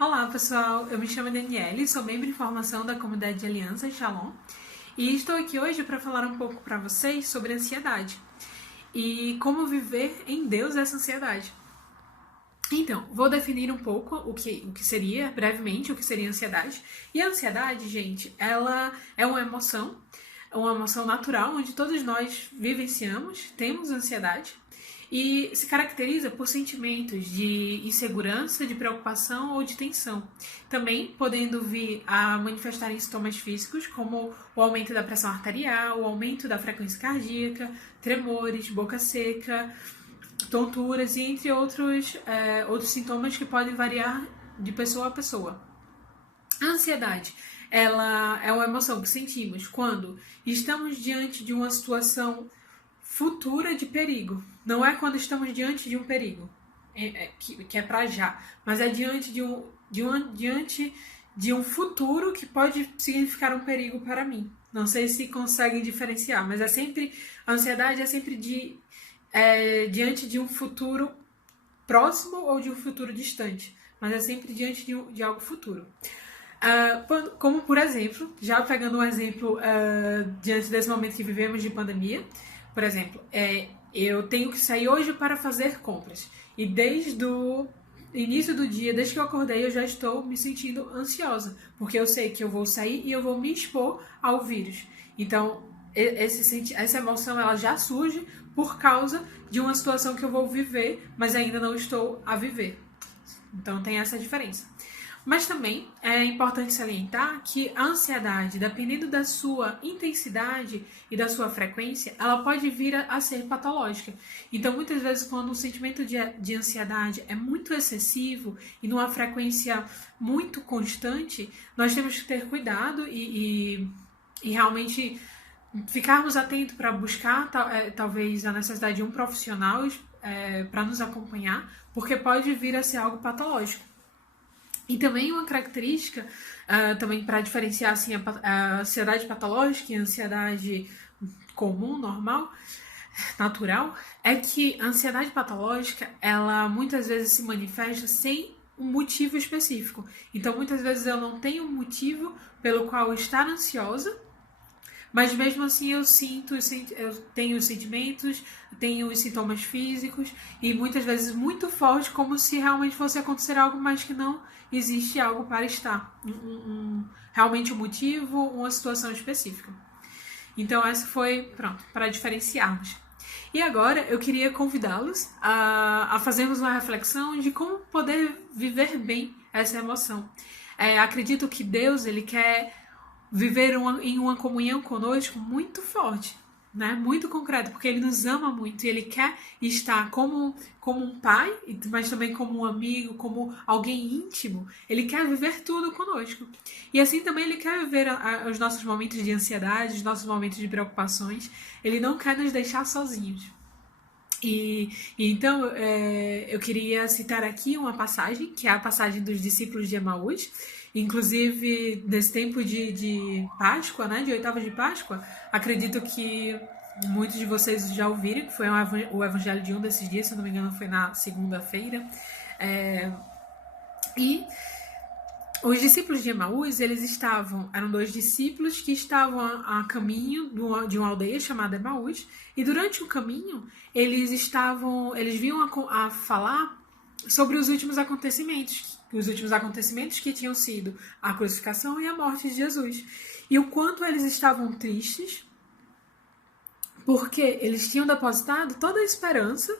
Olá pessoal, eu me chamo Daniele, sou membro de formação da comunidade de Aliança Shalom e estou aqui hoje para falar um pouco para vocês sobre ansiedade e como viver em Deus essa ansiedade. Então, vou definir um pouco o que seria, brevemente, o que seria ansiedade. E a ansiedade, gente, ela é uma emoção natural, onde todos nós vivenciamos, temos ansiedade, e se caracteriza por sentimentos de insegurança, de preocupação ou de tensão. Também podendo vir a manifestar em sintomas físicos, como o aumento da pressão arterial, o aumento da frequência cardíaca, tremores, boca seca, tonturas e entre outros sintomas que podem variar de pessoa a pessoa. A ansiedade, ela é uma emoção que sentimos quando estamos diante de uma situação futura de perigo. Não é quando estamos diante de um perigo, que é para já, mas é diante de um futuro que pode significar um perigo para mim. Não sei se conseguem diferenciar, mas a ansiedade é sempre diante de um futuro próximo ou de um futuro distante, mas é sempre diante de algo futuro. Como, por exemplo, já pegando um exemplo diante desse momento que vivemos de pandemia, por exemplo, eu tenho que sair hoje para fazer compras e desde o início do dia, desde que eu acordei, eu já estou me sentindo ansiosa, porque eu sei que eu vou sair e eu vou me expor ao vírus. Então, essa emoção ela já surge por causa de uma situação que eu vou viver, mas ainda não estou a viver. Então, tem essa diferença. Mas também é importante salientar que a ansiedade, dependendo da sua intensidade e da sua frequência, ela pode vir a ser patológica. Então, muitas vezes, quando o sentimento de ansiedade é muito excessivo e numa frequência muito constante, nós temos que ter cuidado e realmente ficarmos atentos para buscar talvez a necessidade de um profissional para nos acompanhar, porque pode vir a ser algo patológico. E também uma característica, também para diferenciar assim, a ansiedade patológica e a ansiedade comum, normal, natural, é que a ansiedade patológica, ela muitas vezes se manifesta sem um motivo específico. Então, muitas vezes eu não tenho um motivo pelo qual estar ansiosa, mas mesmo assim eu tenho os sentimentos, tenho os sintomas físicos e muitas vezes muito forte, como se realmente fosse acontecer algo, mas que não existe algo para estar. Realmente um motivo, uma situação específica. Então essa foi, para diferenciarmos. E agora eu queria convidá-los a fazermos uma reflexão de como poder viver bem essa emoção. Acredito que Deus, Ele quer viver em uma comunhão conosco muito forte, né? Muito concreta, porque Ele nos ama muito e Ele quer estar como um pai, mas também como um amigo, como alguém íntimo. Ele quer viver tudo conosco. E assim também Ele quer viver os nossos momentos de ansiedade, os nossos momentos de preocupações. Ele não quer nos deixar sozinhos. Então eu queria citar aqui uma passagem, que é a passagem dos discípulos de Emaús. Inclusive, nesse tempo de Páscoa, né, de oitava de Páscoa, acredito que muitos de vocês já ouviram, que foi o evangelho de um desses dias, se não me engano foi na segunda-feira. E os discípulos de Emaús, eram dois discípulos que estavam a caminho de uma aldeia chamada Emaús, e durante o caminho eles vinham a falar sobre os últimos acontecimentos que tinham sido a crucificação e a morte de Jesus. E o quanto eles estavam tristes, porque eles tinham depositado toda a esperança,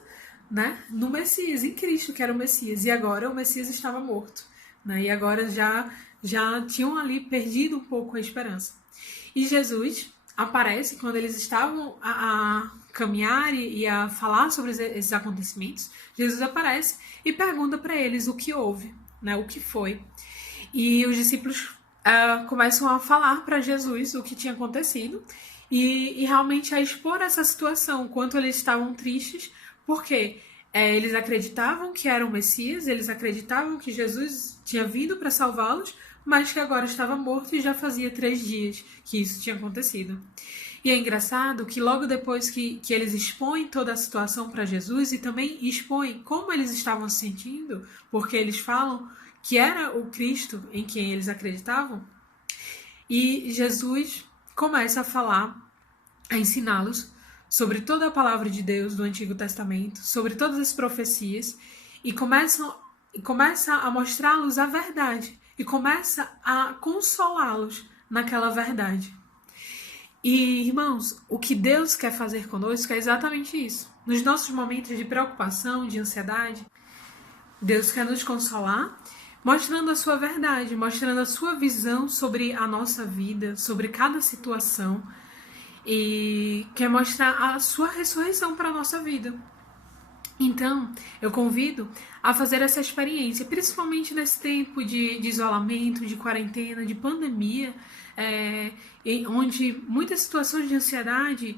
né, no Messias, em Cristo, que era o Messias. E agora o Messias estava morto. Né, e agora já tinham ali perdido um pouco a esperança. E Jesus aparece quando eles estavam a caminhar e a falar sobre esses acontecimentos. Jesus aparece e pergunta para eles o que houve, né, o que foi. E os discípulos começam a falar para Jesus o que tinha acontecido e realmente a expor essa situação, quanto eles estavam tristes, porque eles acreditavam que era o Messias, eles acreditavam que Jesus tinha vindo para salvá-los, mas que agora estava morto e já fazia 3 dias que isso tinha acontecido. E é engraçado que logo depois que eles expõem toda a situação para Jesus e também expõem como eles estavam se sentindo, porque eles falam que era o Cristo em quem eles acreditavam. E Jesus começa a falar, a ensiná-los sobre toda a palavra de Deus do Antigo Testamento, sobre todas as profecias, e começa a mostrá-los a verdade, e começa a consolá-los naquela verdade. E, irmãos, o que Deus quer fazer conosco é exatamente isso. Nos nossos momentos de preocupação, de ansiedade, Deus quer nos consolar, mostrando a sua verdade, mostrando a sua visão sobre a nossa vida, sobre cada situação, e quer mostrar a sua ressurreição para a nossa vida. Então, eu convido a fazer essa experiência, principalmente nesse tempo de isolamento, de quarentena, de pandemia, onde muitas situações de ansiedade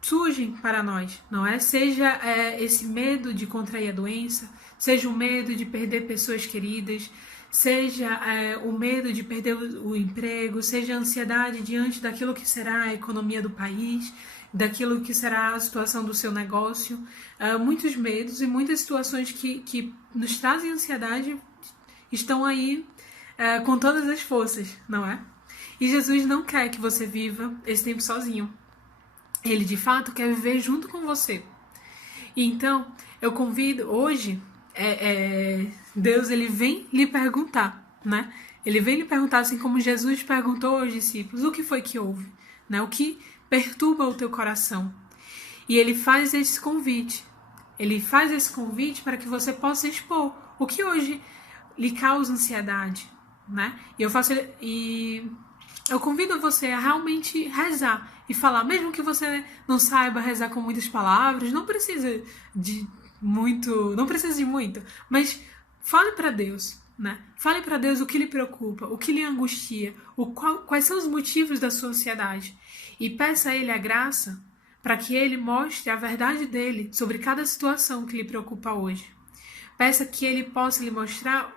surgem para nós, não é? Seja esse medo de contrair a doença, seja o medo de perder pessoas queridas, seja o medo de perder o emprego, seja a ansiedade diante daquilo que será a economia do país, daquilo que será a situação do seu negócio. Muitos medos e muitas situações que nos trazem ansiedade estão aí com todas as forças, não é? E Jesus não quer que você viva esse tempo sozinho. Ele, de fato, quer viver junto com você. E então, eu convido hoje, Deus, ele vem lhe perguntar, né? Ele vem lhe perguntar, assim como Jesus perguntou aos discípulos, o que foi que houve? Né? O que perturba o teu coração? E ele faz esse convite. Ele faz esse convite para que você possa expor o que hoje lhe causa ansiedade, né? E eu convido você a realmente rezar e falar, mesmo que você não saiba rezar com muitas palavras, não precisa de muito, mas fale para Deus, né? Fale para Deus o que lhe preocupa, o que lhe angustia, quais são os motivos da sua ansiedade, e peça a Ele a graça para que Ele mostre a verdade dele sobre cada situação que lhe preocupa hoje. Peça que Ele possa lhe mostrar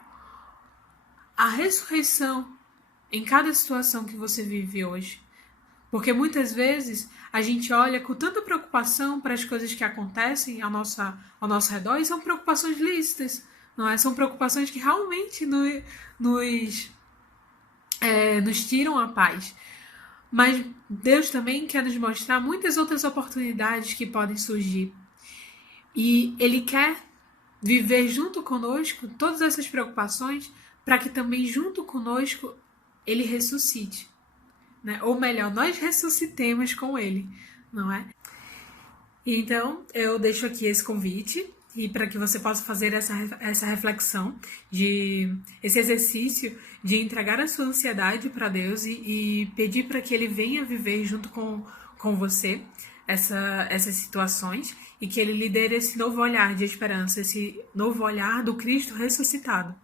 a ressurreição em cada situação que você vive hoje. Porque muitas vezes a gente olha com tanta preocupação para as coisas que acontecem ao nosso redor, e são preocupações lícitas, não é? São preocupações que realmente nos tiram a paz. Mas Deus também quer nos mostrar muitas outras oportunidades que podem surgir. E Ele quer viver junto conosco todas essas preocupações, para que também junto conosco Ele ressuscite, né? Ou melhor, nós ressuscitemos com Ele, não é? Então, eu deixo aqui esse convite, e para que você possa fazer essa reflexão, esse exercício de entregar a sua ansiedade para Deus e pedir para que Ele venha viver junto com você essas situações, e que Ele lhe dê esse novo olhar de esperança, esse novo olhar do Cristo ressuscitado.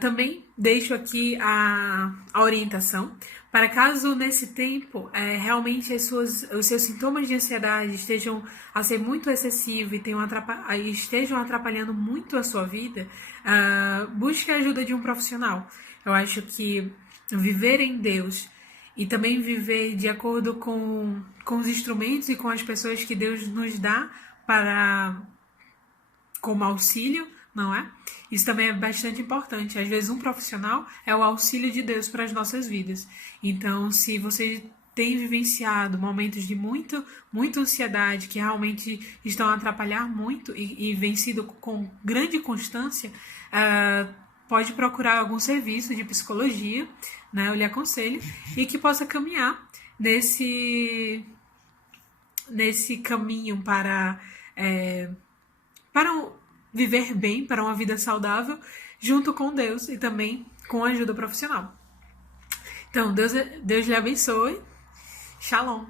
Também deixo aqui a orientação para caso nesse tempo realmente os seus sintomas de ansiedade estejam a ser muito excessivos e estejam atrapalhando muito a sua vida, busque a ajuda de um profissional. Eu acho que viver em Deus e também viver de acordo com os instrumentos e com as pessoas que Deus nos dá como auxílio, não é? Isso também é bastante importante. Às vezes um profissional é o auxílio de Deus para as nossas vidas. Então, se você tem vivenciado momentos de muita ansiedade, que realmente estão a atrapalhar muito e vencido com grande constância, pode procurar algum serviço de psicologia, né? Eu lhe aconselho, e que possa caminhar nesse caminho para viver bem, para uma vida saudável, junto com Deus e também com a ajuda profissional. Então, Deus lhe abençoe. Shalom.